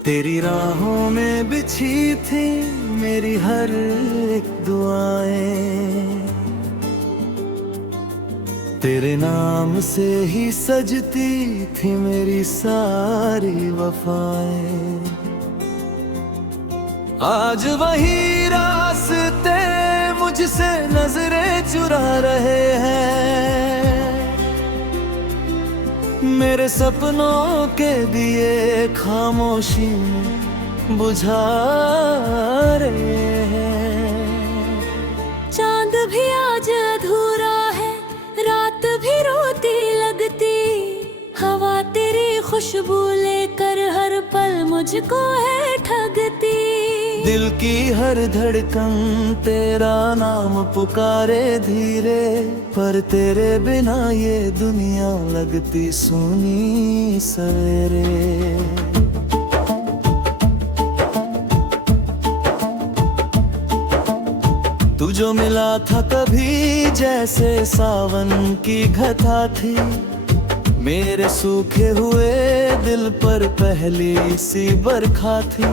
तेरी राहों में बिछी थी मेरी हर एक दुआएं, तेरे नाम से ही सजती थी मेरी सारी वफाएं। आज वही रास्ते मुझसे नजरें चुरा रहे हैं, मेरे सपनों के दिए खामोशी में बुझा रहे हैं। चांद भी आज अधूरा है, रात भी रोती लगती, हवा तेरी खुशबू लेकर हर पल मुझको है ठगती। दिल की हर धड़कन तेरा नाम पुकारे धीरे, पर तेरे बिना ये दुनिया लगती सूनी सवेरे। तू जो मिला था कभी जैसे सावन की घटा थी, मेरे सूखे हुए दिल पर पहली सी बरखा थी।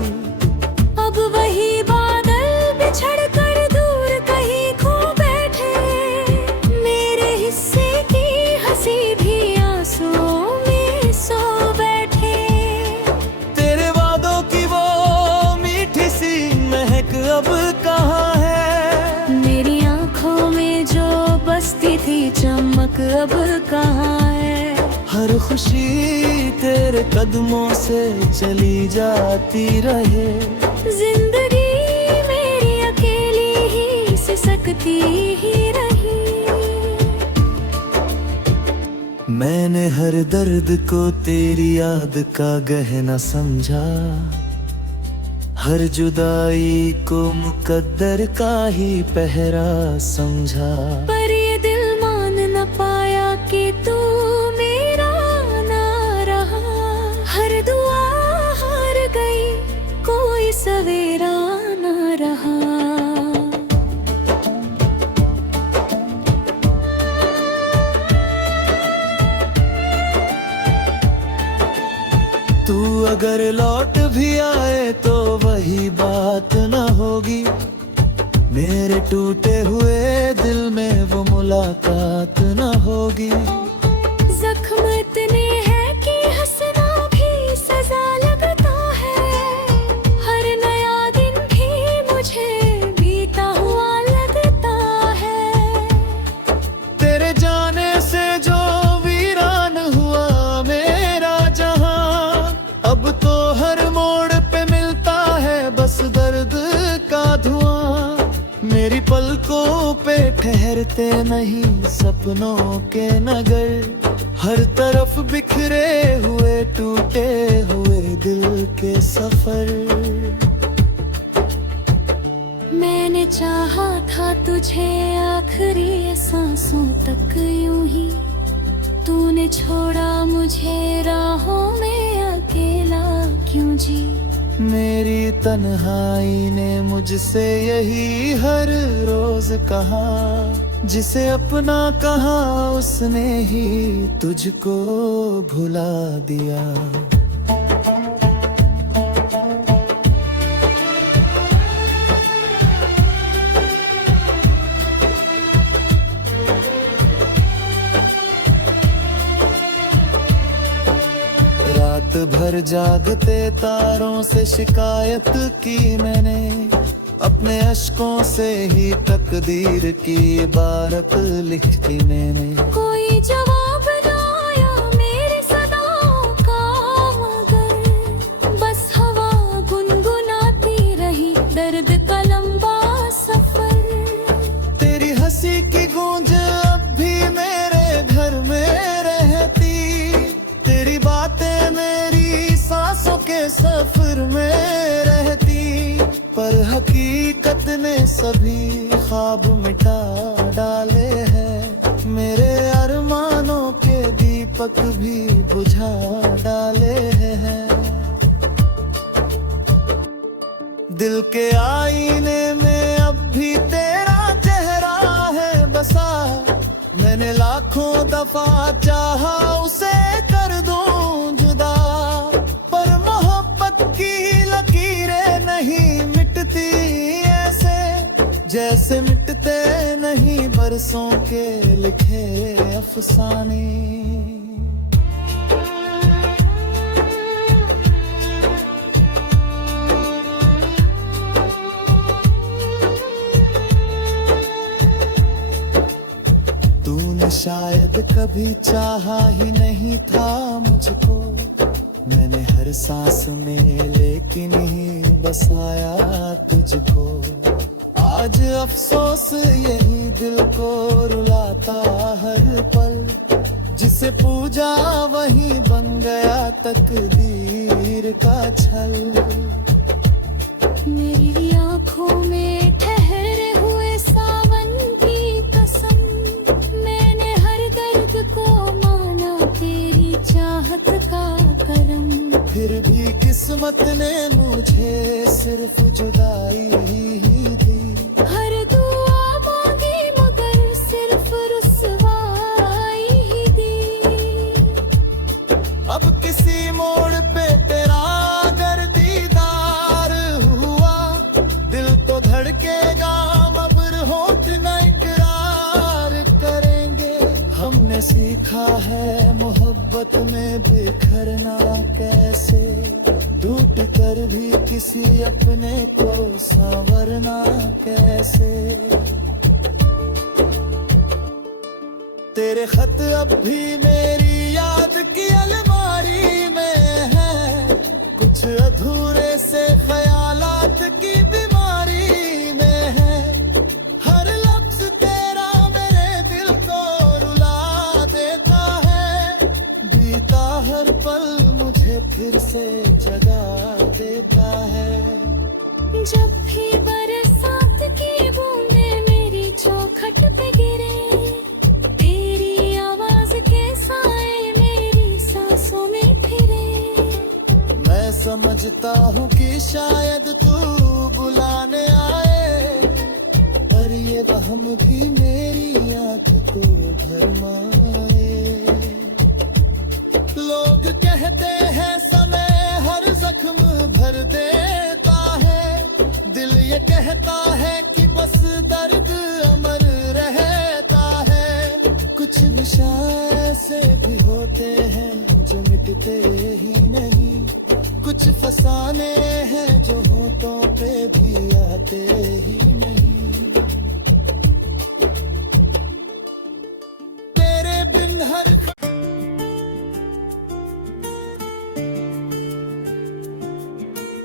अब वही बादल बिछड़ कर दूर कहीं खो बैठे, मेरे हिस्से की हंसी भी आंसुओं में सो बैठे। तेरे वादों की वो मीठी सी महक अब कहाँ है, मेरी आंखों में जो बसती थी चमक अब कहाँ है। हर खुशी तेरे कदमों से चली जाती रहे, जिंदगी मेरी अकेली ही सिसकती ही रही। मैंने हर दर्द को तेरी याद का गहना समझा, हर जुदाई को मुकद्दर का ही पहरा समझा। पर ये दिल मान न पाया कि तू मेरा ना रहा, हर दुआ हार गई, कोई सवेरा ना रहा। तू अगर लौट भी आए तो वही बात न होगी, मेरे टूटे हुए दिल में वो मुलाकात न होगी। जख्म इतने हैं कि हंसना भी सजा लगता है, हर नया दिन भी मुझे बीता हुआ लगता है। तेरे जाने से जो वीरान हुआ मेरा जहां, अब तो हर मोड़ पे मिलता है बस दर्द का धुआं। मेरी पलकों पे ठहरते नहीं सपनों के नगर, हर तरफ बिखरे हुए टूटे हुए दिल के सफर। मैंने चाहा था तुझे आखिरी सांसों तक यूं ही, तूने छोड़ा मुझे राहों में अकेला क्यों जी। मेरी तन्हाई ने मुझसे यही हर रोज कहा, जिसे अपना कहा उसने ही तुझको भुला दिया। रात भर जागते तारों से शिकायत की मैंने, अपने अश्कों से ही तकदीर की इबारत लिखी मैंने। कोई जवाब ना आया मेरी सदाओं का, मगर बस हवा गुनगुनाती रही दर्द का लंबा सफर। तेरी हंसी की गूंज अब भी मेरे घर में रहती, तेरी बातें मेरी सांसों के सफर में रहती। पर हकीकत ने सभी ख्वाब मिटा डाले हैं, मेरे अरमानों के दीपक भी बुझा डाले हैं। दिल के आईने में अब भी तेरा चेहरा है बसा, मैंने लाखों दफा चाहा उसे कर दूं जुदा, पर मोहब्बत की बरसों के लिखे अफसाने। तूने शायद कभी चाहा ही नहीं था मुझको, मैंने हर सांस में लेकिन ही बसाया तुझको। आज अफसोस यही दिल को रुलाता हर पल, जिसे पूजा वही बन गया तकदीर का छल। मेरी आँखों में ठहरे हुए सावन की कसम, मैंने हर दर्द को माना तेरी चाहत का करम। फिर भी किस्मत ने मुझे सिर्फ जुदाई ही दी। हर दुआ मांगी मगर सिर्फ रुसवाई ही दी। अब किसी मोड़ पे तेरा अगर दीदार हुआ, दिल तो धड़केगा मगर होठ न इकरार करेंगे। हमने सीखा है मोहब्बत में बिखरना कैसे, टूट कर भी किसी अपने को संवरना कैसे। तेरे खत अब भी मेरी याद की अलमारी में है, कुछ अधूरे से ख्यालात की बीमारी में है। हर लफ्ज तेरा मेरे दिल को रुला देता है, बीता हर पल मुझे फिर से जगा देता है। जब भी बरसात की बूंदें मेरी चौखट पे गिरे, तेरी आवाज के साए मेरी सांसों में फिरे। मैं समझता हूँ कि शायद तू बुलाने आए, पर ये वहम भी मेरी आँख को भरमाए। लोग कहते हैं समय हर जख्म भर देता है, दिल ये कहता है कि बस दर्द अमर रहता है। कुछ निशान ऐसे भी होते हैं जो मिटते ही नहीं, कुछ फसाने हैं जो होठों पे भी आते ही नहीं। तेरे बिन हर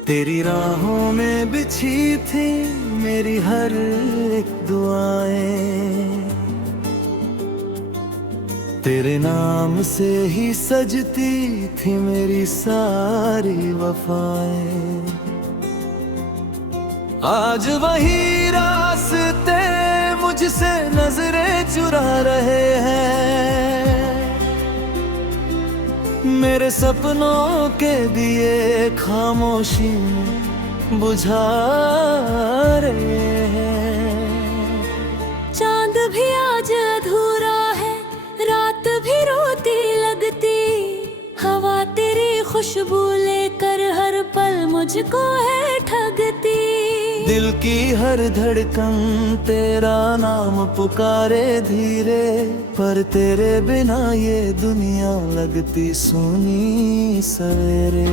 तेरी राहों में बिछी थी मेरी हर एक दुआएं, तेरे नाम से ही सजती थी मेरी सारी वफाएं। आज वही रास्ते मुझसे नजरें चुरा रहे हैं, मेरे सपनों के दिए खामोशी में बुझा रहे हैं। चांद भी आज अधूरा है, रात भी रोती लगती, हवा तेरी खुशबू लेकर हर पल मुझको है ठगती। दिल की हर धड़कन तेरा नाम पुकारे धीरे, पर तेरे बिना ये दुनिया लगती सूनी सवेरे।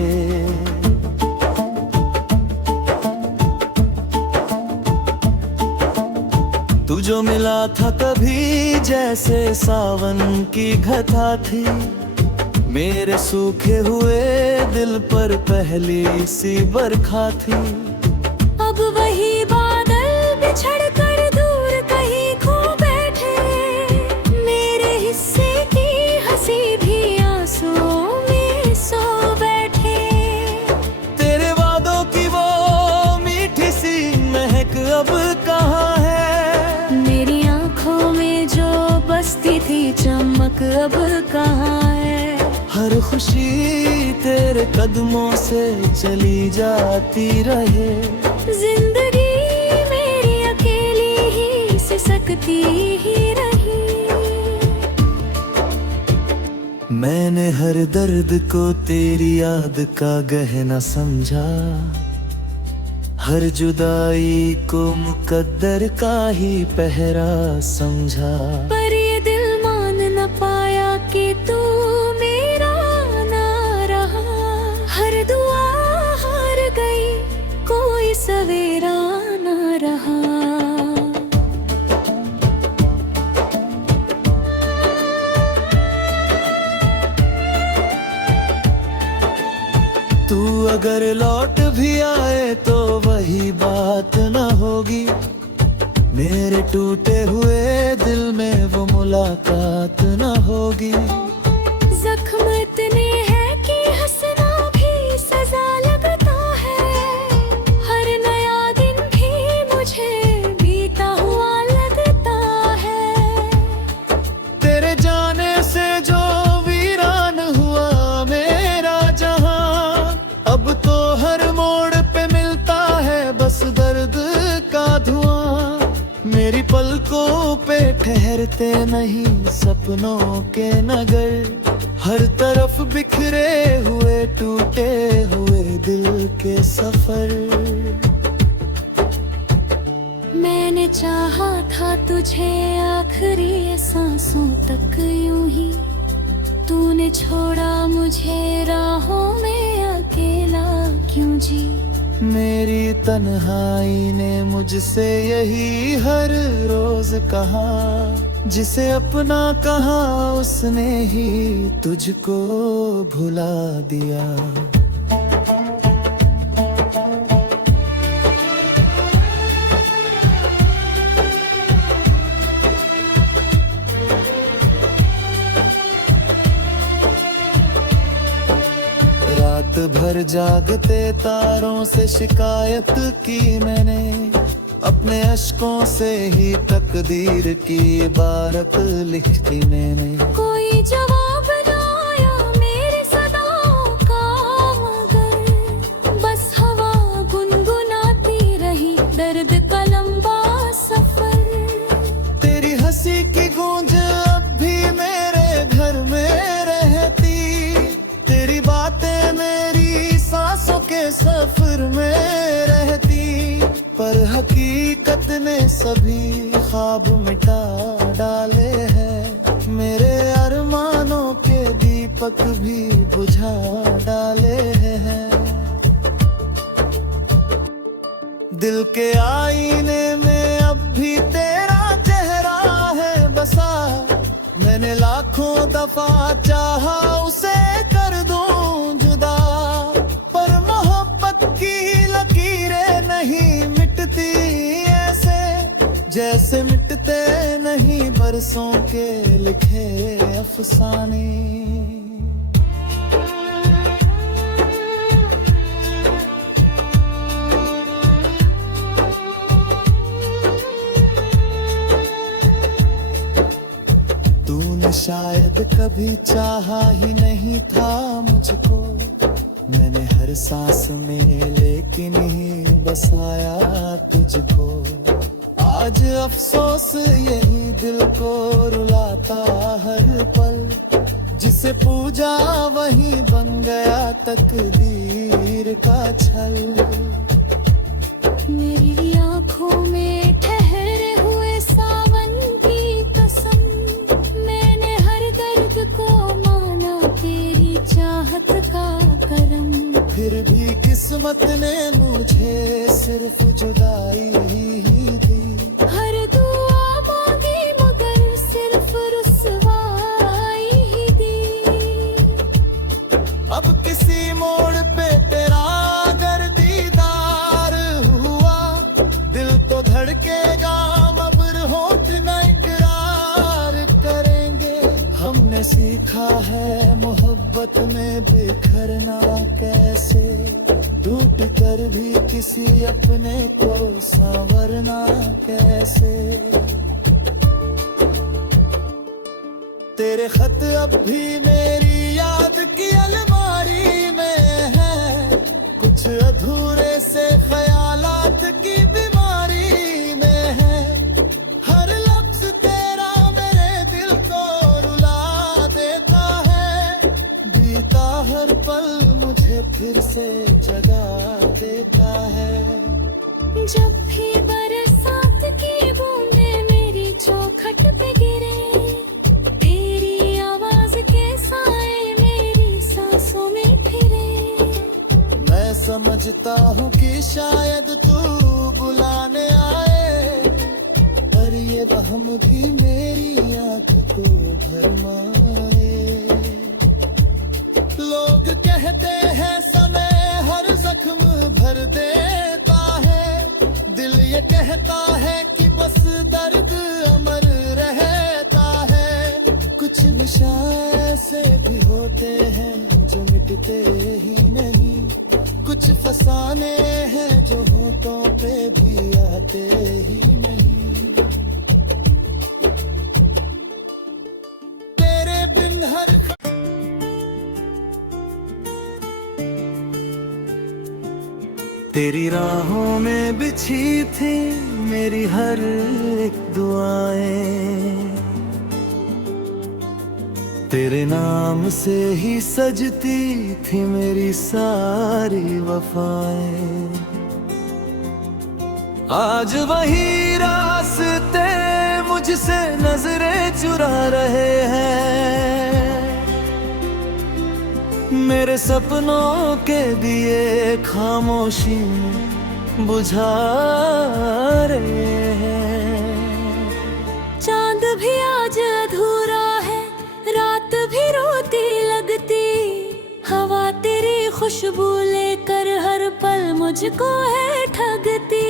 तू जो मिला था कभी जैसे सावन की घटा थी, मेरे सूखे हुए दिल पर पहली सी बरखा थी। अब वही बादल बिछड़ कर दूर कहीं खो बैठे, मेरे हिस्से की हंसी भी आंसुओं में सो बैठे। तेरे वादों की वो मीठी सी महक अब कहाँ है, मेरी आंखों में जो बसती थी चमक अब कहाँ है। हर खुशी तेरे कदमों से चली जाती रहे, जिंदगी मेरी अकेली ही सिसकती ही रही। मैंने हर दर्द को तेरी याद का गहना समझा, हर जुदाई को मुकद्दर का ही पहरा समझा। पर ये दिल मान न पाया कि तू मेरा ना रहा। हर दुआ हार गई, कोई सवेरा ना रहा। तू अगर लौट भी आए तो वही बात न होगी। मेरे टूटे हुए दिल में वो मुलाकात न होगी। जख्म इतने हैं कि हंसना भी सजा लगता है। हर नया दिन भी मुझे बीता हुआ लगता है। तेरे जाने से जो वीरान हुआ मेरा जहां, अब तो हर मोड़ पे मिलता है बस दर्द का धुआं। मेरी पलकों पे ठहरते नहीं सपनों के नगर। हर तरफ बिखरे हुए टूटे हुए दिल के सफर। मैंने चाहा था तुझे आखिरी सांसों तक यूं ही। तूने छोड़ा मुझे राहों में अकेला क्यों जी। मेरी तन्हाई ने मुझसे यही हर रोज कहा। जिसे अपना कहा उसने ही तुझको भुला दिया। रात भर जागते तारों से शिकायत की मैंने। अपने अश्कों से ही तकदीर की इबारत लिखी मैंने। कोई जवाब ना आया मेरी सदाओं का, मगर बस हवा गुनगुनाती रही दर्द का लंबा सफर। तेरी हंसी की गूंज अब भी मेरे घर में रहती। तेरी बातें मेरी सांसों के सफर में रहती। पर हकीकत ने सभी ख्वाब मिटा डाले हैं। मेरे अरमानों के दीपक भी बुझा डाले हैं। दिल के आईने में अब भी तेरा चेहरा है बसा। मैंने लाखों दफा चाहा उसे कर दूं जुदा। पर मोहब्बत की लकीरें नहीं मिटती ऐसे, जैसे मिटते नहीं बरसों के लिखे अफसाने। तूने शायद कभी चाहा ही नहीं था मुझको। मैंने हर सांस में लेकिन ही बसाया तुझको। आज अफसोस यही दिल को रुलाता हर पल। जिसे पूजा वही बन गया तकदीर का छल। मेरी आँखों में ठहरे हुए सावन की कसम। मैंने हर दर्द को माना तेरी चाहत का करम। फिर भी किस्मत ने मुझे सिर्फ जुदाई ही दी। हर दुआ मांगी मगर सिर्फ रुसवाई ही दी। अब किसी मोड़ पे तेरा अगर दीदार हुआ, दिल तो धड़केगा मगर होठ न इकरार करेंगे। हमने सीखा है मोहब्बत में बिखरना कैसे। टूट कर भी किसी अपने को संवरना कैसे। तेरे खत अब भी मेरी याद की अलमारी में है। कुछ अधूरे से ख्यालात की बीमारी में है। हर लफ्ज तेरा मेरे दिल को रुला देता है। बीता हर पल मुझे फिर से जगा देता है। जब भी बरसात की बूंदें मेरी चौखट पे गिरे, तेरी आवाज के साए मेरी सांसों में फिरे। मैं समझता हूँ कि शायद तू बुलाने आए, पर ये वहम भी मेरी आँख को भरमाए। लोग कहते हैं समय हर जख्म भर देता है, दिल ये कहता है कि बस दर्द अमर रहता है। कुछ निशान ऐसे भी होते हैं जो मिटते ही नहीं, कुछ फसाने हैं जो होठों पे भी आते ही नहीं। तेरे बिन हर तेरी राहों में बिछी थी मेरी हर एक दुआएं, तेरे नाम से ही सजती थी मेरी सारी वफाएं। आज वही रास्ते मुझसे नजरें चुरा रहे हैं, मेरे सपनों के दिए खामोशी में बुझा रहे हैं। चांद भी आज अधूरा है, रात भी रोती लगती, हवा तेरी खुशबू लेकर हर पल मुझको है ठगती।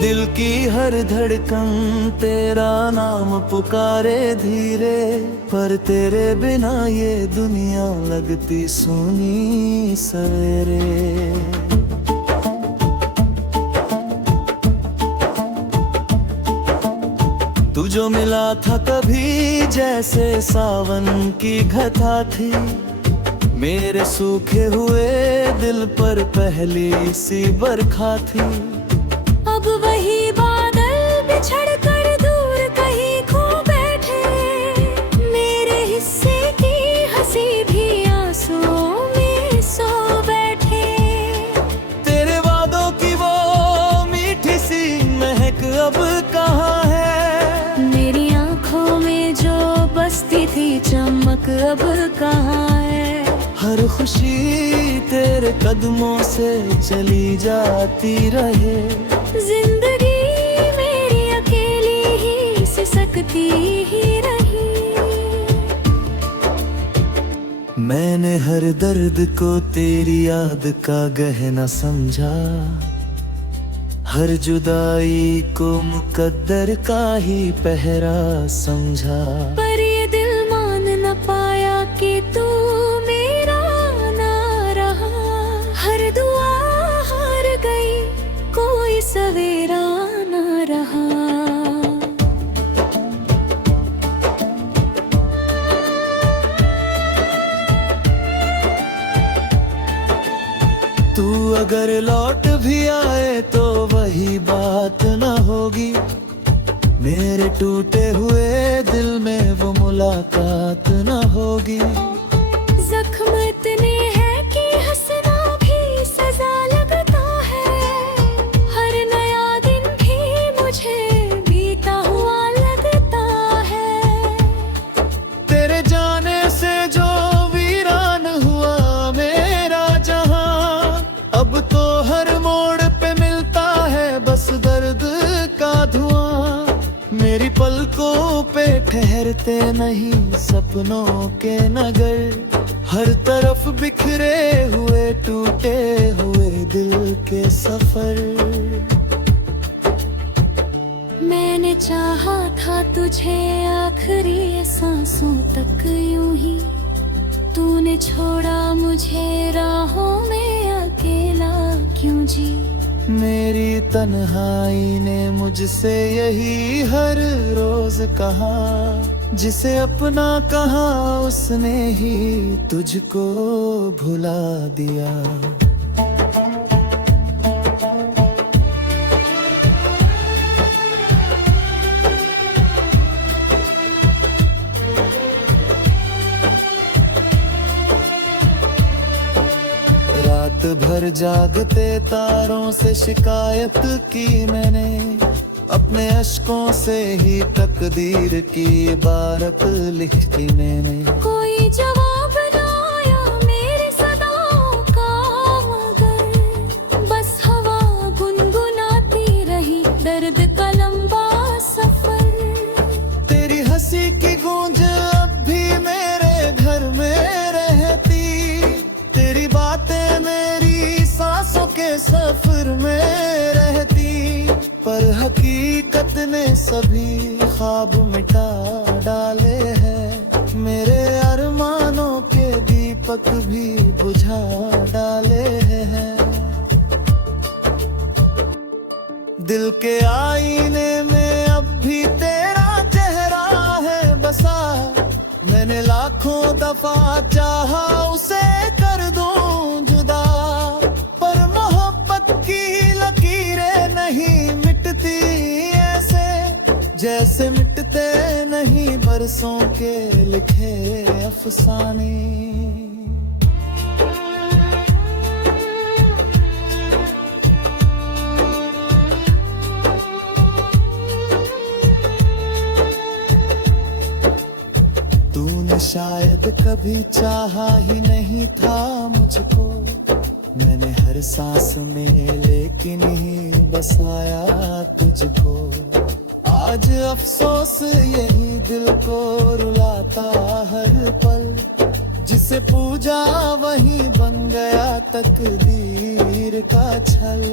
दिल की हर धड़कन तेरा नाम पुकारे धीरे, पर तेरे बिना ये दुनिया लगती सूनी सवेरे। तू जो मिला था कभी जैसे सावन की घटा थी, मेरे सूखे हुए दिल पर पहली सी बरखा थी। अब वही बादल बिछड़ कर दूर कहीं खो बैठे, मेरे हिस्से की हंसी भी आंसुओं में सो बैठे। तेरे वादों की वो मीठी सी महक अब कहाँ है, मेरी आंखों में जो बसती थी चमक अब कहाँ है। हर खुशी तेरे कदमों से चली जाती रहे, जिंदगी मेरी अकेली ही सिसकती ही रही। मैंने हर दर्द को तेरी याद का गहना समझा, हर जुदाई को मुकद्दर का ही पहरा समझा। पर ये दिल मान न पाया कि तू मेरा ना रहा, हर दुआ हार गई कोई सवेरा ना रहा। तू अगर लौट भी आए तो वही बात न होगी, मेरे टूटे हुए दिल में वो मुलाकात न होगी। जख्म इतने हैं कि हंसना भी सजा लगता है, हर नया दिन भी मुझे बीता हुआ लगता है। तेरे जाने से जो वीरान हुआ मेरा जहां, अब तो हर मोड़ पे मिलता है बस दर्द का धुआं। मेरी पलकों पे ठहरते नहीं सपनों के नगर, हर तरफ बिखरे हुए टूटे हुए दिल के सफर। मैंने चाहा था तुझे आखिरी सांसों तक यूं ही, तूने छोड़ा मुझे राहों में अकेला क्यों जी। मेरी तन्हाई ने मुझसे यही हर रोज कहा, जिसे अपना कहा उसने ही तुझको भुला दिया। रात भर जागते तारों से शिकायत की मैंने, अपने अश्कों से ही तकदीर की इबारत लिखी मैंने। कोई जवाब ना आया मेरी सदाओं का, मगर बस हवा गुनगुनाती रही दर्द का लंबा सफर। तेरी हंसी की गूंज अब भी मेरे घर में रहती, तेरी बातें मेरी सांसों के सफर में रहती, पर हकीकत ने सभी ख्वाब मिटा डाले हैं, मेरे अरमानों के दीपक भी बुझा डाले हैं। दिल के आईने में अब भी तेरा चेहरा है बसा, मैंने लाखों दफा चाहा उसे कर दूं जुदा, पर मोहब्बत की लकीरें नहीं मिटती ऐसे, जैसे मिटते नहीं बरसों के लिखे अफसाने। तूने शायद कभी चाहा ही नहीं था मुझको, मैंने हर सांस में लेकिन ही बसाया तुझको। आज अफसोस यही दिल को रुलाता हर पल, जिसे पूजा वही बन गया तकदीर का छल।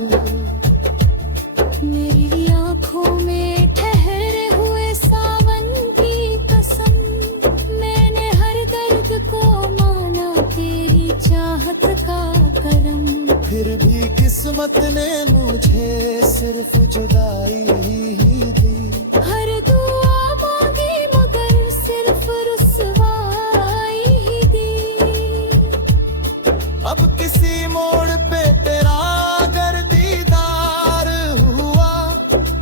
मेरी आँखों में ठहरे हुए सावन की कसम, मैंने हर दर्द को माना तेरी चाहत का करम। फिर भी किस्मत ने मुझे सिर्फ जुदाई ही दी, हर दुआ मांगी मगर सिर्फ रुसवाई ही दी। अब किसी मोड़ पे तेरा अगर दीदार हुआ,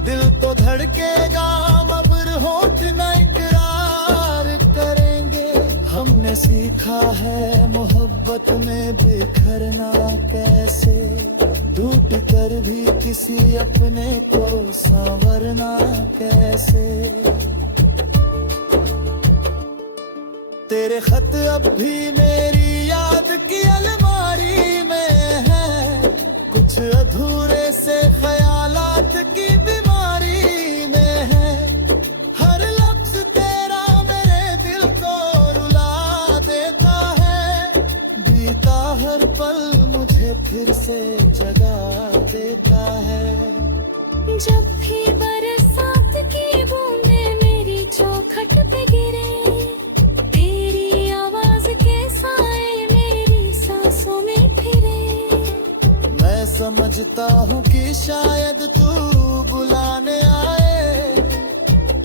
दिल तो धड़केगा मगर होठ न इकरार करेंगे। हमने सीखा है मोहब्बत में बिखरना कैसे, टूट कर भी किसी अपने को संवरना कैसे। तेरे खत अब भी मेरी याद की अलमारी में है, कुछ अधूरे से ख्यालात की बीमारी में है। हर लफ्ज तेरा मेरे दिल को रुला देता है, बीता हर पल मुझे फिर से जगा देता है। जब भी बरसात की बूंदें मेरी चौखट पे गिरे, तेरी आवाज के साए मेरी सांसों में फिरे। मैं समझता हूँ कि शायद तू बुलाने आए,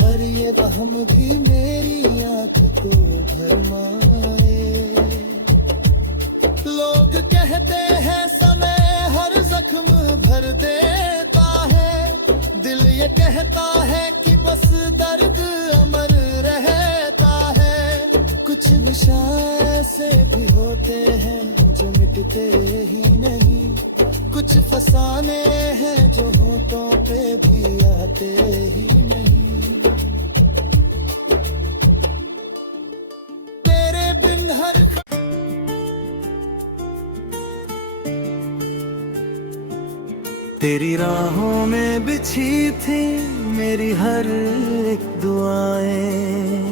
पर ये वहम भी मेरी आँख को भरमाए। लोग कहते हैं समय हर जख्म भर देता है, दिल ये कहता है कि बस दर्द अमर रहता है। कुछ निशान ऐसे भी होते हैं जो मिटते ही नहीं, कुछ फसाने हैं जो होठों पे भी आते ही नहीं। तेरे बिन हर तेरी राहों में बिछी थी मेरी हर एक दुआएं,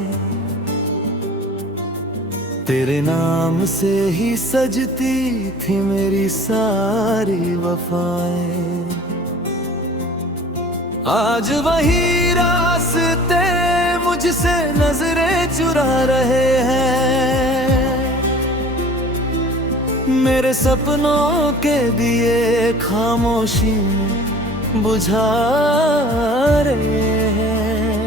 तेरे नाम से ही सजती थी मेरी सारी वफाएं। आज वही रास्ते मुझसे नजरें चुरा रहे हैं, मेरे सपनों के दिए खामोशी में बुझा रहे हैं।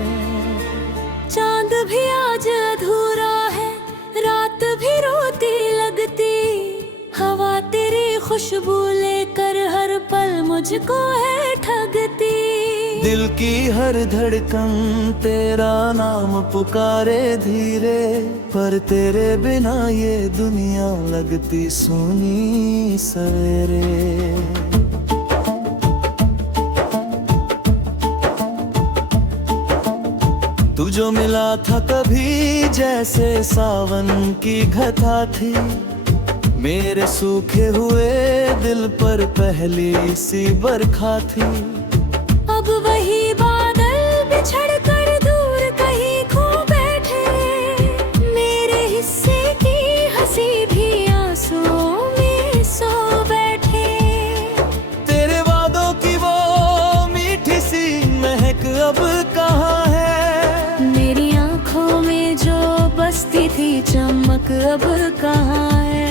चांद भी आज अधूरा है, रात भी रोती लगती, हवा तेरी खुशबू लेकर हर पल मुझको है ठगती। दिल की हर धड़कन तेरा नाम पुकारे धीरे, पर तेरे बिना ये दुनिया लगती सूनी सवेरे। तू जो मिला था कभी जैसे सावन की घटा थी, मेरे सूखे हुए दिल पर पहली सी बरखा थी। अब वही बादल बिछड़ कर दूर कहीं खो बैठे, मेरे हिस्से की हंसी भी आंसुओं में सो बैठे। तेरे वादों की वो मीठी सी महक अब कहाँ है, मेरी आंखों में जो बसती थी चमक अब कहाँ है।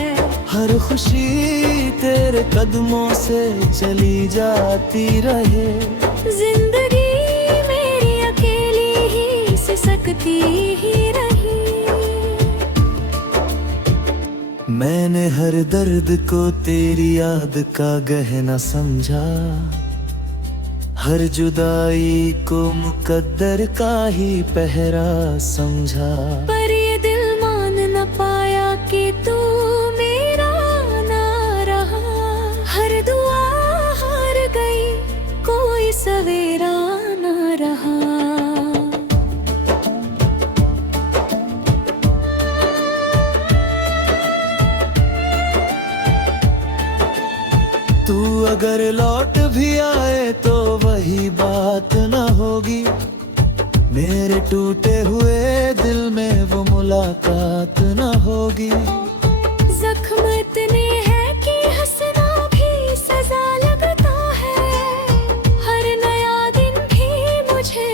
हर खुशी तेरे कदमों से चली जाती रहे, जिंदगी मेरी अकेली ही सिसकती ही रही। मैंने हर दर्द को तेरी याद का गहना समझा, हर जुदाई को मुकद्दर का ही पहरा समझा। पर ये दिल मान न पाया कि तू मेरा ना रहा, हर दुआ हार गई कोई सवेरा ना रहा। तू अगर लौट भी आए तो वही बात न होगी, मेरे टूटे हुए दिल में वो मुलाकात न होगी। जख्म इतने हैं कि हंसना भी सजा लगता है, हर नया दिन भी मुझे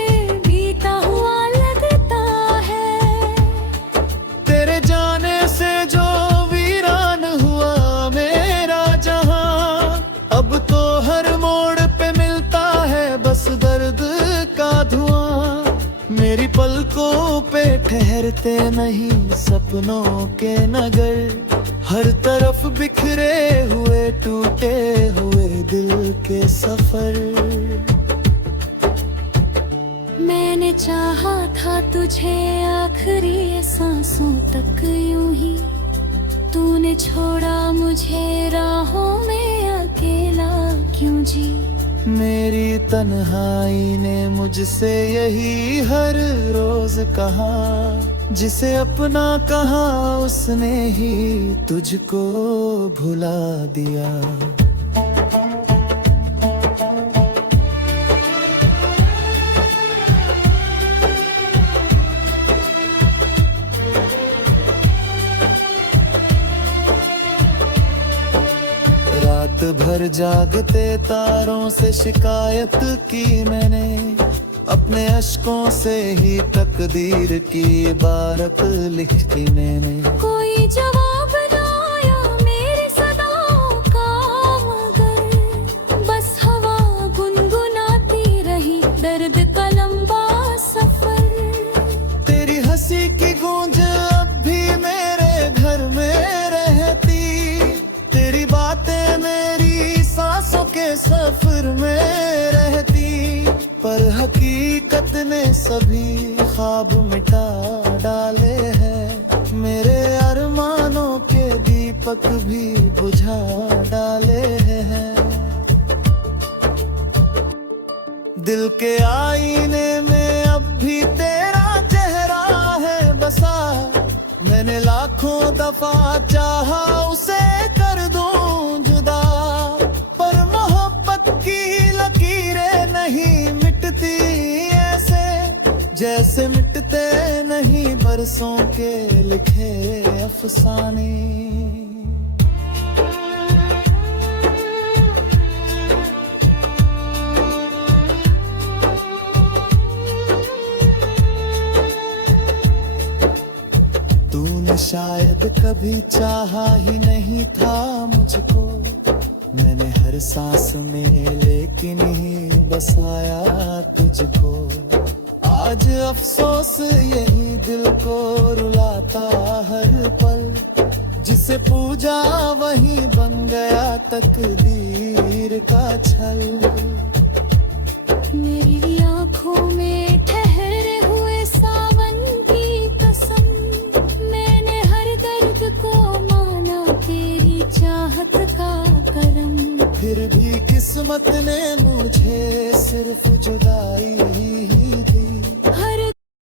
बीता हुआ लगता है। तेरे जाने से जो वीरान हुआ मेरा जहां, अब तो हर मोड़ पे मिलता है बस दर्द का धुआं। मेरी पलकों पे ठहरते नहीं सपनों के नगर, हर तरफ बिखरे हुए टूटे हुए दिल के सफर। मैंने चाहा था तुझे आखिरी सांसों तक यूं ही, तूने छोड़ा मुझे राहों में अकेला क्यों जी। मेरी तन्हाई ने मुझसे यही हर रोज कहा, जिसे अपना कहा उसने ही तुझको भुला दिया। रात भर जागते तारों से शिकायत की मैंने, अपने अश्कों से ही तकदीर की इबारत लिखी मैंने। कोई जवाब ना आया मेरी सदाओं का, मगर बस हवा गुनगुनाती रही दर्द का लंबा सफर। तेरी हंसी की गूंज अब भी मेरे घर में रहती, तेरी बातें मेरी सांसों के सफर में रहती। पर हकीकत ने सभी ख्वाब मिटा डाले हैं, मेरे अरमानों के दीपक भी बुझा डाले हैं। दिल के आईने में अब भी तेरा चेहरा है बसा, मैंने लाखों दफा चाहा उसे कर दूं जुदा। पर मोहब्बत की लकीरें नहीं मिटती ऐसे, जैसे मिटते नहीं बरसों के लिखे अफसाने। तूने शायद कभी चाहा ही नहीं था मुझको, मैंने हर सांस में लेकिन ही बसाया तुझको। आज अफसोस यही दिल को रुलाता हर पल, जिसे पूजा वही बन गया तकदीर का छल। मेरी आंखों में ठहरे हुए सावन की कसम, मैंने हर दर्द को माना तेरी चाहत का करम। फिर भी किस्मत ने मुझे सिर्फ जुदाई ही